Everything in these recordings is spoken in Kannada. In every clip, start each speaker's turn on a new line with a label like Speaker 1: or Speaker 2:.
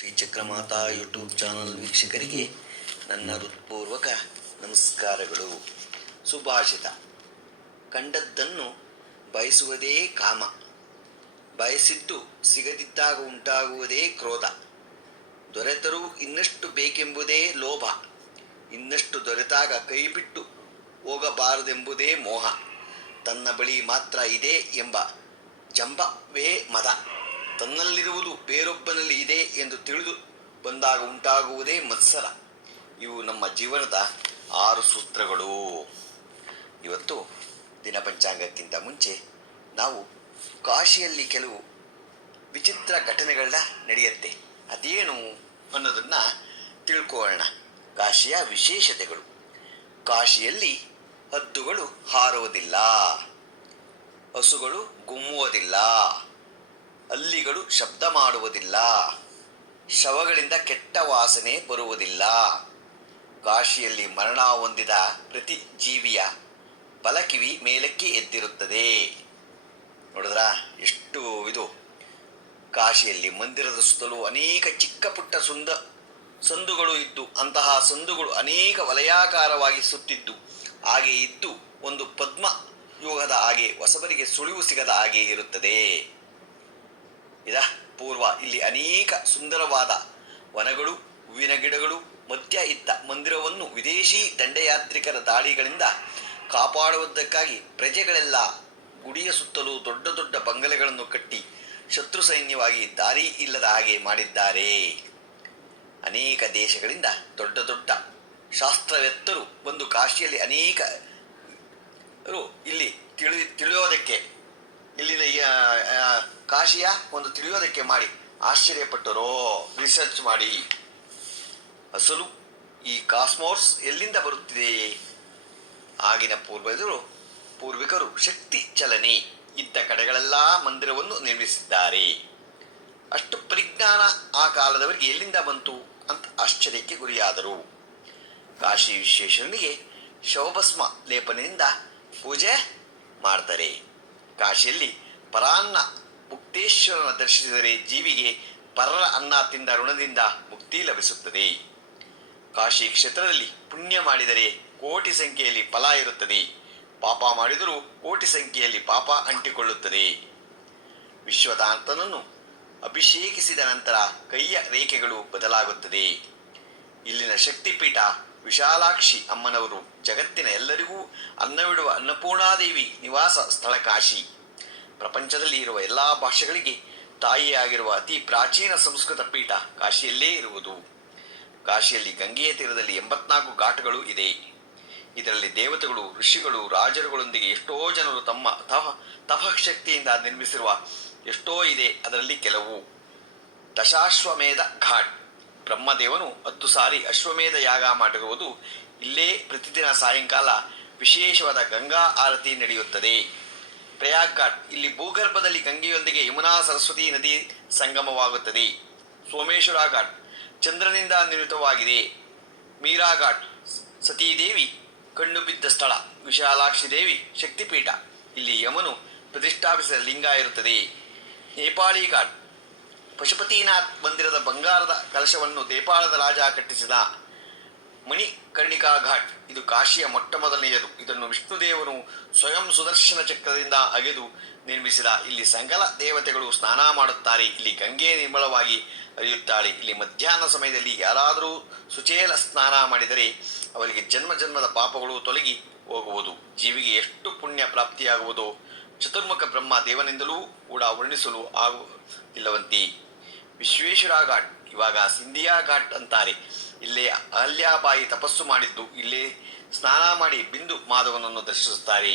Speaker 1: ಶ್ರೀ ಚಕ್ರಮಾತಾ ಯೂಟ್ಯೂಬ್ ಚಾನಲ್ ವೀಕ್ಷಕರಿಗೆ ನನ್ನ ಹೃತ್ಪೂರ್ವಕ ನಮಸ್ಕಾರಗಳು. ಸುಭಾಷಿತ. ಕಂಡದ್ದನ್ನು ಬಯಸುವುದೇ ಕಾಮ. ಬಯಸಿದ್ದು ಸಿಗದಿದ್ದಾಗ ಉಂಟಾಗುವುದೇ ಕ್ರೋಧ. ದೊರೆತರೂ ಇನ್ನಷ್ಟು ಬೇಕೆಂಬುದೇ ಲೋಭ. ಇನ್ನಷ್ಟು ದೊರೆತಾಗ ಕೈಬಿಟ್ಟು ಹೋಗಬಾರದೆಂಬುದೇ ಮೋಹ. ತನ್ನ ಬಳಿ ಮಾತ್ರ ಇದೆ ಎಂಬ ಜಂಬವೇ ಮದ. ತನ್ನಲ್ಲಿರುವುದು ಬೇರೊಬ್ಬನಲ್ಲಿ ಇದೆ ಎಂದು ತಿಳಿದು ಬಂದಾಗ ಉಂಟಾಗುವುದೇ ಮತ್ಸರ. ಇವು ನಮ್ಮ ಜೀವನದ ಆರು ಸೂತ್ರಗಳು. ಇವತ್ತು ದಿನಪಂಚಾಂಗಕ್ಕಿಂತ ಮುಂಚೆ ನಾವು ಕಾಶಿಯಲ್ಲಿ ಕೆಲವು ವಿಚಿತ್ರ ಘಟನೆಗಳನ್ನ ನಡೆಯುತ್ತೆ. ಅದೇನು ಅನ್ನೋದನ್ನ ತಿಳ್ಕೊಳ್ಳೋಣ. ಕಾಶಿಯ ವಿಶೇಷತೆಗಳು. ಕಾಶಿಯಲ್ಲಿ ಹದ್ದುಗಳು ಹಾರುವುದಿಲ್ಲ ಹಸುಗಳು ಗುಮ್ಮುವುದಿಲ್ಲ. ಹಲ್ಲಿಗಳು ಶಬ್ದ ಮಾಡುವುದಿಲ್ಲ. ಶವಗಳಿಂದ ಕೆಟ್ಟ ವಾಸನೆ ಬರುವುದಿಲ್ಲ. ಕಾಶಿಯಲ್ಲಿ ಮರಣ ಹೊಂದಿದ ಪ್ರತಿ ಜೀವಿಯ ಬಲಕಿವಿ ಮೇಲಕ್ಕೆ ಎದ್ದಿರುತ್ತದೆ. ನೋಡಿದ್ರಾ? ಎಷ್ಟು ಇದು. ಕಾಶಿಯಲ್ಲಿ ಮಂದಿರದ ಸುತ್ತಲೂ ಅನೇಕ ಚಿಕ್ಕ ಪುಟ್ಟ ಸುಂದ, ಸಂದುಗಳು ಇದ್ದು, ಅಂತಹ ಸಂದುಗಳು ಅನೇಕ ವಲಯಾಕಾರವಾಗಿ ಸುತ್ತಿದ್ದು, ಹಾಗೆ ಇದ್ದು ಒಂದು ಪದ್ಮ ಯೋಗದ ಹಾಗೆ ಹೊಸಬರಿಗೆ ಸುಳಿವು ಸಿಗದ ಹಾಗೆ ಇರುತ್ತದೆ. ಇದ ಪೂರ್ವ ಇಲ್ಲಿ ಅನೇಕ ಸುಂದರವಾದ ವನಗಳು, ಹೂವಿನ ಗಿಡಗಳು, ಮಧ್ಯ ಇದ್ದ ಮಂದಿರವನ್ನು ವಿದೇಶಿ ದಂಡಯಾತ್ರಿಕರ ದಾಳಿಗಳಿಂದ ಕಾಪಾಡುವುದಕ್ಕಾಗಿ ಪ್ರಜೆಗಳೆಲ್ಲ ಗುಡಿಯ ಸುತ್ತಲೂ ದೊಡ್ಡ ದೊಡ್ಡ ಬಂಗಲೆಗಳನ್ನು ಕಟ್ಟಿ ಶತ್ರು ಸೈನ್ಯವಾಗಿ ದಾರಿ ಇಲ್ಲದ ಹಾಗೆ ಮಾಡಿದ್ದಾರೆ. ಅನೇಕ ದೇಶಗಳಿಂದ ದೊಡ್ಡ ದೊಡ್ಡ ಶಾಸ್ತ್ರವೆತ್ತರು ಬಂದು ಕಾಶಿಯಲ್ಲಿ ಅನೇಕರು ಇಲ್ಲಿ ತಿಳಿ ತಿಳಿಯೋದಕ್ಕೆ ಇಲ್ಲಿನ ಕಾಶಿಯ ಒಂದು ತಿಳಿಯೋದಕ್ಕೆ ಮಾಡಿ. ಆಶ್ಚರ್ಯಪಟ್ಟರೋ. ರಿಸರ್ಚ್ ಮಾಡಿ. ಅಸಲು ಈ ಕಾಸ್ಮೋಸ್ ಎಲ್ಲಿಂದ ಬರುತ್ತಿದೆ? ಆಗಿನ ಪೂರ್ವಜರು, ಪೂರ್ವಿಕರು ಶಕ್ತಿ ಚಲನೆ ಇದ್ದ ಕಡೆಗಳೆಲ್ಲ ಮಂದಿರವನ್ನು ನಿರ್ಮಿಸಿದ್ದಾರೆ. ಅಷ್ಟು ಪರಿಜ್ಞಾನ ಆ ಕಾಲದವರಿಗೆ ಎಲ್ಲಿಂದ ಬಂತು ಅಂತ ಆಶ್ಚರ್ಯಕ್ಕೆ ಗುರಿಯಾದರು. ಕಾಶಿ ವಿಶ್ವೇಶ್ವರನಿಗೆ ಶವಭಸ್ಮ ಲೇಪನದಿಂದ ಪೂಜೆ ಮಾಡ್ತಾರೆ. ಕಾಶಿಯಲ್ಲಿ ಪರಾನ್ನ ಮುಕ್ತೇಶ್ವರನ ದರ್ಶಿಸಿದರೆ ಜೀವಿಗೆ ಪರರ ಅನ್ನ ತಿಂದ ಋಣದಿಂದ ಮುಕ್ತಿ ಲಭಿಸುತ್ತದೆ. ಕಾಶಿ ಕ್ಷೇತ್ರದಲ್ಲಿ ಪುಣ್ಯ ಮಾಡಿದರೆ ಕೋಟಿ ಸಂಖ್ಯೆಯಲ್ಲಿ ಫಲ ಇರುತ್ತದೆ. ಪಾಪ ಮಾಡಿದರೂ ಕೋಟಿ ಸಂಖ್ಯೆಯಲ್ಲಿ ಪಾಪ ಅಂಟಿಕೊಳ್ಳುತ್ತದೆ. ವಿಶ್ವದಾಂತನನ್ನು ಅಭಿಷೇಕಿಸಿದ ನಂತರ ಕೈಯ ರೇಖೆಗಳು ಬದಲಾಗುತ್ತದೆ. ಇಲ್ಲಿನ ಶಕ್ತಿಪೀಠ ವಿಶಾಲಾಕ್ಷಿ ಅಮ್ಮನವರು ಜಗತ್ತಿನ ಎಲ್ಲರಿಗೂ ಅನ್ನವಿಡುವ ಅನ್ನಪೂರ್ಣಾದೇವಿ ನಿವಾಸ ಸ್ಥಳ ಕಾಶಿ. ಪ್ರಪಂಚದಲ್ಲಿ ಇರುವ ಎಲ್ಲ ಭಾಷೆಗಳಿಗೆ ತಾಯಿಯಾಗಿರುವ ಅತಿ ಪ್ರಾಚೀನ ಸಂಸ್ಕೃತ ಪೀಠ ಕಾಶಿಯಲ್ಲೇ ಇರುವುದು. ಕಾಶಿಯಲ್ಲಿ ಗಂಗೆಯ ತೀರದಲ್ಲಿ ಎಂಬತ್ನಾಲ್ಕು ಘಾಟ್ಗಳು ಇದೆ. ಇದರಲ್ಲಿ ದೇವತೆಗಳು, ಋಷಿಗಳು, ರಾಜರುಗಳೊಂದಿಗೆ ಎಷ್ಟೋ ಜನರು ತಮ್ಮ ತಪ, ತಪಶಕ್ತಿಯಿಂದ ನಿರ್ಮಿಸಿರುವ ಎಷ್ಟೋ ಇದೆ ಅದರಲ್ಲಿ ಕೆಲವು. ದಶಾಶ್ವಮೇಧ ಘಾಟ್. ಬ್ರಹ್ಮದೇವನು ಹತ್ತು ಸಾರಿ ಅಶ್ವಮೇಧ ಯಾಗ ಮಾಡಿರುವುದು ಇಲ್ಲೇ ಪ್ರತಿದಿನ ಸಾಯಂಕಾಲ ವಿಶೇಷವಾದ ಗಂಗಾ ಆರತಿ ನಡೆಯುತ್ತದೆ. ಪ್ರಯಾಗ್ ಘಾಟ್ ಇಲ್ಲಿ ಭೂಗರ್ಭದಲ್ಲಿ ಗಂಗೆಯೊಂದಿಗೆ ಯಮುನಾ ಸರಸ್ವತಿ ನದಿ ಸಂಗಮವಾಗುತ್ತದೆ. ಸೋಮೇಶ್ವರ ಘಾಟ್ ಚಂದ್ರನಿಂದ ನಿರ್ಮಿತವಾಗಿದೆ. ಮೀರಾ ಘಾಟ್ ಸತೀದೇವಿ ಕಣ್ಣು ಬಿದ್ದ ಸ್ಥಳ. ವಿಶಾಲಾಕ್ಷಿ ದೇವಿ ಶಕ್ತಿಪೀಠ. ಇಲ್ಲಿ ಯಮನು ಪ್ರತಿಷ್ಠಾಪಿಸಿದ ಲಿಂಗ ಇರುತ್ತದೆ. ನೇಪಾಳಿ ಘಾಟ್ ಪಶುಪತಿನಾಥ್ ಮಂದಿರದ ಬಂಗಾರದ ಕಲಶವನ್ನು ದೇಪಾಳದ ರಾಜ ಕಟ್ಟಿಸಿದ ಮಣಿಕರ್ಣಿಕಾ ಘಾಟ್. ಇದು ಕಾಶಿಯ ಮೊಟ್ಟ ಮೊದಲನೆಯದು. ಇದನ್ನು ವಿಷ್ಣುದೇವನು ಸ್ವಯಂ ಸುದರ್ಶನ ಚಕ್ರದಿಂದ ಅಗೆದು ನಿರ್ಮಿಸಿದ. ಇಲ್ಲಿ ಸಂಗಲ ದೇವತೆಗಳು ಸ್ನಾನ ಮಾಡುತ್ತಾರೆ. ಇಲ್ಲಿ ಗಂಗೆ ನಿರ್ಮಲವಾಗಿ ಹರಿಯುತ್ತಾಳೆ. ಇಲ್ಲಿ ಮಧ್ಯಾಹ್ನ ಸಮಯದಲ್ಲಿ ಯಾರಾದರೂ ಸುಚೇಲ ಸ್ನಾನ ಮಾಡಿದರೆ ಅವರಿಗೆ ಜನ್ಮ ಜನ್ಮದ ಪಾಪಗಳು ತೊಲಗಿ ಹೋಗುವುದು. ಜೀವಿಗೆ ಎಷ್ಟು ಪುಣ್ಯ ಪ್ರಾಪ್ತಿಯಾಗುವುದೋ ಚತುರ್ಮುಖ ಬ್ರಹ್ಮ ದೇವನಿಂದಲೂ ಕೂಡ ವರ್ಣಿಸಲು ಆಗುತ್ತಿಲ್ಲವಂತೆ ವಿಶ್ವೇಶ್ವರ ಘಾಟ್ ಇವಾಗ ಸಿಂಧಿಯಾ ಘಾಟ್ ಅಂತಾರೆ. ಇಲ್ಲಿ ಅಹಲ್ಯಾಬಾಯಿ ತಪಸ್ಸು ಮಾಡಿದ್ದು, ಇಲ್ಲಿ ಸ್ನಾನ ಮಾಡಿ ಬಿಂದು ಮಾಧವನನ್ನು ದರ್ಶಿಸುತ್ತಾರೆ.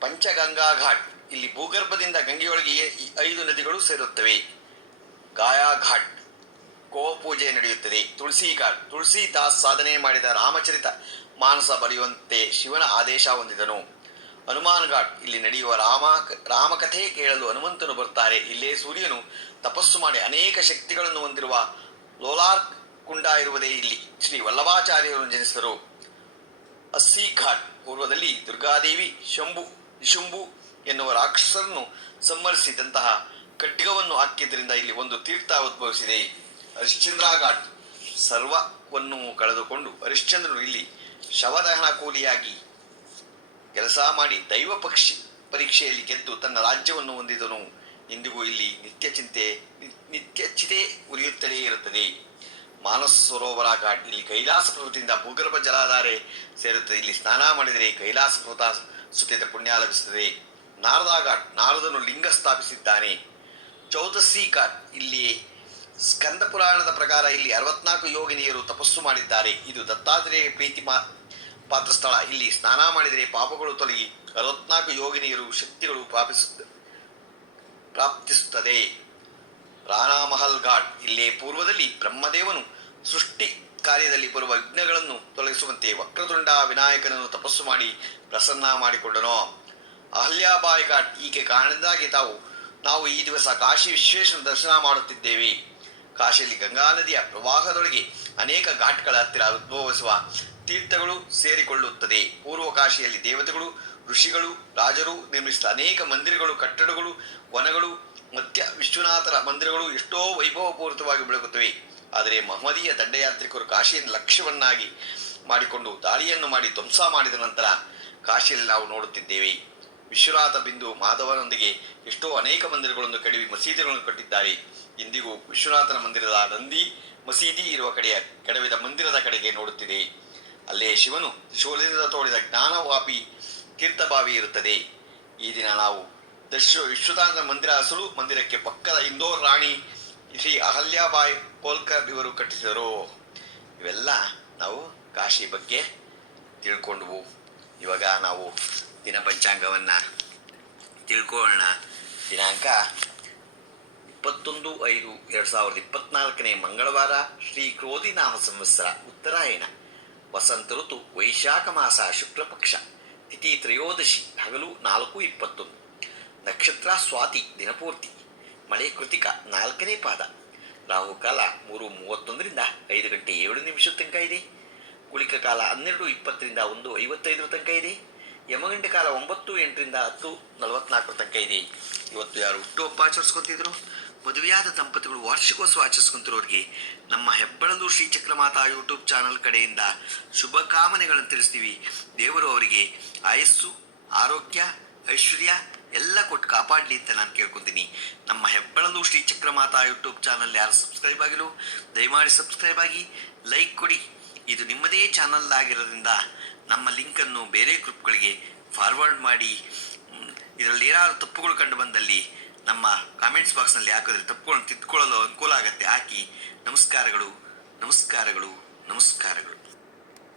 Speaker 1: ಪಂಚಗಂಗಾ ಘಾಟ್ ಇಲ್ಲಿ ಭೂಗರ್ಭದಿಂದ ಗಂಗೆಯೊಳಗೆ ಈ ಐದು ನದಿಗಳು ಸೇರುತ್ತವೆ. ಗಾಯಾ ಘಾಟ್ ಗೋಪೂಜೆ ನಡೆಯುತ್ತದೆ. ತುಳಸಿ ಘಾಟ್ ತುಳಸಿದಾಸ್ ಸಾಧನೆ ಮಾಡಿದ ರಾಮಚರಿತ ಮಾನಸ ಬರೆಯುವಂತೆ ಶಿವನ ಆದೇಶ ಹೊಂದಿದನು. ಹನುಮಾನ್ ಘಾಟ್ ಇಲ್ಲಿ ನಡೆಯುವ ರಾಮ ರಾಮಕಥೆ ಕೇಳಲು ಹನುಮಂತನು ಬರ್ತಾರೆ. ಇಲ್ಲೇ ಸೂರ್ಯನು ತಪಸ್ಸು ಮಾಡಿ ಅನೇಕ ಶಕ್ತಿಗಳನ್ನು ಹೊಂದಿರುವ ಲೋಲಾರ್ ಕುಂಡ ಇರುವುದೇ ಇಲ್ಲಿ. ಶ್ರೀ ವಲ್ಲಭಾಚಾರ್ಯರು ಜನಿಸಿದರು. ಅಸ್ಸಿ ಘಾಟ್ ಪೂರ್ವದಲ್ಲಿ ದುರ್ಗಾದೇವಿ, ಶಂಭು ನಿಶುಂಭು ಎನ್ನುವ ರಾಕ್ಷಸರನ್ನು ಸಂಹರಿಸಿದಂತಹ ಖಡ್ಗವನ್ನು ಹಾಕಿದ್ದರಿಂದ ಇಲ್ಲಿ ಒಂದು ತೀರ್ಥ ಉದ್ಭವಿಸಿದೆ. ಹರಿಶ್ಚಂದ್ರ ಘಾಟ್ ಸರ್ವವನ್ನು ಕಳೆದುಕೊಂಡು ಹರಿಶ್ಚಂದ್ರನು ಇಲ್ಲಿ ಶವದಹನ ಕೂಲಿಯಾಗಿ ಕೆಲಸ ಮಾಡಿ ದೈವ ಪಕ್ಷಿ ಪರೀಕ್ಷೆಯಲ್ಲಿ ಗೆದ್ದು ತನ್ನ ರಾಜ್ಯವನ್ನು ಹೊಂದಿದನು. ಇಂದಿಗೂ ಇಲ್ಲಿ ನಿತ್ಯ ಚಿಂತೆ ನಿತ್ಯ ಚಿತೆ ಉರಿಯುತ್ತಲೇ ಇರುತ್ತದೆ. ಮಾನಸ ಸರೋವರ ಘಾಟ್ ಇಲ್ಲಿ ಕೈಲಾಸ ಪರ್ವತದಿಂದ ಭೂಗರ್ಭ ಜಲಾಧಾರೆ ಸೇರುತ್ತದೆ. ಇಲ್ಲಿ ಸ್ನಾನ ಮಾಡಿದರೆ ಕೈಲಾಸ ಪರ್ವತ ಸುತ್ತಿದ ಪುಣ್ಯ ಲಭಿಸುತ್ತದೆ. ನಾರದ ಘಾಟ್ ನಾರದನು ಲಿಂಗ ಸ್ಥಾಪಿಸಿದ್ದಾನೆ. ಚೌದಸಿ ಘಾಟ್ ಇಲ್ಲಿ ಸ್ಕಂದ ಪುರಾಣದ ಪ್ರಕಾರ ಇಲ್ಲಿ ಅರವತ್ನಾಲ್ಕು ಯೋಗಿನಿಯರು ತಪಸ್ಸು ಮಾಡಿದ್ದಾರೆ. ಇದು ದತ್ತಾತ್ರೇಯ ಪ್ರೀತಿ ಮಾ ಪಾತ್ರ ಸ್ಥಳ. ಇಲ್ಲಿ ಸ್ನಾನ ಮಾಡಿದರೆ ಪಾಪಗಳು ತೊಲಗಿ ಅರವತ್ನಾಲ್ಕು ಯೋಗಿನಿಯರು ಶಕ್ತಿಗಳು ಪ್ರಾಪಿಸುತ್ತ ಪ್ರಾಪ್ತಿಸುತ್ತದೆ. ರಾಣಾಮಹಲ್ ಘಾಟ್. ಇಲ್ಲೇ ಪೂರ್ವದಲ್ಲಿ ಬ್ರಹ್ಮದೇವನು ಸೃಷ್ಟಿ ಕಾರ್ಯದಲ್ಲಿ ಬರುವ ವಿಘ್ನಗಳನ್ನು ತೊಲಗಿಸುವಂತೆ ವಕ್ರತುಂಡ ವಿನಾಯಕನನ್ನು ತಪಸ್ಸು ಮಾಡಿ ಪ್ರಸನ್ನ ಮಾಡಿಕೊಂಡನು. ಅಹಲ್ಯಾಬಾಯಿ ಘಾಟ್ ಈಕೆ ಕಾರಣದಿಂದಾಗಿ ತಾವು, ನಾವು ಈ ದಿವಸ ಕಾಶಿ ವಿಶ್ವೇಶ್ವರ ದರ್ಶನ ಮಾಡುತ್ತಿದ್ದೇವೆ. ಕಾಶಿಯಲ್ಲಿ ಗಂಗಾ ನದಿಯ ಪ್ರವಾಹದೊಳಗೆ ಅನೇಕ ಘಾಟ್ಗಳ ಹತ್ತಿರ ಉದ್ಭವಿಸುವ ತೀರ್ಥಗಳು ಸೇರಿಕೊಳ್ಳುತ್ತದೆ. ಪೂರ್ವ ಕಾಶಿಯಲ್ಲಿ ದೇವತೆಗಳು, ಋಷಿಗಳು, ರಾಜರು ನಿರ್ಮಿಸಿದ ಅನೇಕ ಮಂದಿರಗಳು, ಕಟ್ಟಡಗಳು, ವನಗಳು, ಮಧ್ಯ ವಿಶ್ವನಾಥರ ಮಂದಿರಗಳು ಎಷ್ಟೋ ವೈಭವಪೂರಿತವಾಗಿ ಬೆಳಗುತ್ತವೆ. ಆದರೆ ಮಹಮ್ಮದೀಯ ದಂಡಯಾತ್ರಿಕರು ಕಾಶಿಯನ್ನು ಲಕ್ಷ್ಯವನ್ನಾಗಿ ಮಾಡಿಕೊಂಡು ದಾಳಿಯನ್ನು ಮಾಡಿ ಧ್ವಂಸ ಮಾಡಿದ ನಂತರ ಕಾಶಿಯಲ್ಲಿ ನಾವು ನೋಡುತ್ತಿದ್ದೇವೆ. ವಿಶ್ವನಾಥ ಬಿಂದು ಮಾಧವನೊಂದಿಗೆ ಎಷ್ಟೋ ಅನೇಕ ಮಂದಿರಗಳನ್ನು ಕಡಿವಿ ಮಸೀದಿಗಳನ್ನು ಕಟ್ಟಿದ್ದಾರೆ. ಇಂದಿಗೂ ವಿಶ್ವನಾಥನ ಮಂದಿರದ ನಂದಿ ಮಸೀದಿ ಇರುವ ಕಡೆಯ, ಕೆಡವಿದ ಮಂದಿರದ ಕಡೆಗೆ ನೋಡುತ್ತಿದೆ. ಅಲ್ಲೇ ಶಿವನು ಶಿವಲಿಂಗದ ತೋಡಿದ ಜ್ಞಾನವಾಪಿ ತೀರ್ಥಭಾವಿ ಇರುತ್ತದೆ. ಈ ದಿನ ನಾವು ದಶ ವಿಶ್ವದಾನಂದ ಮಂದಿರ ಹಸಲು ಮಂದಿರಕ್ಕೆ ಪಕ್ಕದ ಇಂದೋರ್ ರಾಣಿ ಶ್ರೀ ಅಹಲ್ಯಾಬಾಯಿ ಹೋಲ್ಕರ್ ಇವರು ಕಟ್ಟಿಸಿದರು. ಇವೆಲ್ಲ ನಾವು ಕಾಶಿ ಬಗ್ಗೆ ತಿಳ್ಕೊಂಡ್ವು. ಇವಾಗ ನಾವು ದಿನ ಪಂಚಾಂಗವನ್ನು ತಿಳ್ಕೊಳ್ಳೋಣ. ದಿನಾಂಕ ಇಪ್ಪತ್ತೊಂದು ಐದು ಎರಡು ಸಾವಿರದ ಇಪ್ಪತ್ನಾಲ್ಕನೇ ಮಂಗಳವಾರ ಶ್ರೀ ಕ್ರೋಧಿ ನಾಮ ಸಂವತ್ಸರ ಉತ್ತರಾಯಣ. ವಸಂತ ಋತು ವೈಶಾಖ ಮಾಸ ಶುಕ್ಲಪಕ್ಷ, ತಿಥಿ ತ್ರಯೋದಶಿ, ಹಗಲು ನಾಲ್ಕು ಇಪ್ಪತ್ತೊಂದು, ನಕ್ಷತ್ರ ಸ್ವಾತಿ ದಿನಪೂರ್ತಿ, ಮಳೆ ಕೃತಿಕ ನಾಲ್ಕನೇ ಪಾದ ರಾಹುಕಾಲ ಮೂರು ಮೂವತ್ತೊಂದರಿಂದ ಐದು ಗಂಟೆ ಏಳು ನಿಮಿಷ ತನಕ ಇದೆ, ಕುಳಿಕ ಕಾಲ ಹನ್ನೆರಡು ಇಪ್ಪತ್ತರಿಂದ ಒಂದು ಐವತ್ತೈದರ ತನಕ ಇದೆ ಯಮಗಂಟೆ ಕಾಲ ಒಂಬತ್ತು ಎಂಟರಿಂದ ಹತ್ತು ನಲವತ್ನಾಲ್ಕರ ತನಕ ಇದೆ. ಇವತ್ತು ಯಾರು ಹುಟ್ಟುಹಬ್ಬ ಆಚರಿಸ್ಕೊತಿದ್ರು? ಮದುವೆಯಾದ ದಂಪತಿಗಳು ವಾರ್ಷಿಕೋತ್ಸವ ಆಚರಿಸ್ಕೊಂತಿರೋರಿಗೆ ನಮ್ಮ ಹೆಬ್ಬಳಲು ಶ್ರೀ ಚಕ್ರಮಾತಾ ಯೂಟ್ಯೂಬ್ ಚಾನಲ್ ಕಡೆಯಿಂದ ಶುಭಕಾಮನೆಗಳನ್ನು ತಿಳಿಸ್ತೀವಿ. ದೇವರು ಅವರಿಗೆ ಆಯಸ್ಸು, ಆರೋಗ್ಯ, ಐಶ್ವರ್ಯ ಎಲ್ಲ ಕೊಟ್ಟು ಕಾಪಾಡಲಿ ಅಂತ ನಾನು ಕೇಳ್ಕೊತೀನಿ. ನಮ್ಮ ಹೆಬ್ಬಳಲು ಶ್ರೀ ಚಕ್ರಮಾತಾ ಯೂಟ್ಯೂಬ್ ಚಾನಲ್ ಯಾರು ಸಬ್ಸ್ಕ್ರೈಬ್ ಆಗಿಲ್ಲ, ದಯಮಾಡಿ ಸಬ್ಸ್ಕ್ರೈಬ್ ಆಗಿ, ಲೈಕ್ ಕೊಡಿ. ಇದು ನಿಮ್ಮದೇ ಚಾನಲ್ ಆಗಿರೋದ್ರಿಂದ ನಮ್ಮ ಲಿಂಕನ್ನು ಬೇರೆ ಗ್ರೂಪ್ಗಳಿಗೆ ಫಾರ್ವರ್ಡ್ ಮಾಡಿ ಇದರಲ್ಲಿ ಏನಾದರೂ ತಪ್ಪುಗಳು ಕಂಡು ಬಂದಲ್ಲಿ ನಮ್ಮ ಕಾಮೆಂಟ್ಸ್ ಬಾಕ್ಸ್ನಲ್ಲಿ ಹಾಕಿದ್ರೆ ತಪ್ಕೊಂಡು ತಿದ್ಕೊಳ್ಳಲು ಅನುಕೂಲ ಆಗುತ್ತೆ. ಹಾಕಿ ನಮಸ್ಕಾರಗಳು ನಮಸ್ಕಾರಗಳು ನಮಸ್ಕಾರಗಳು.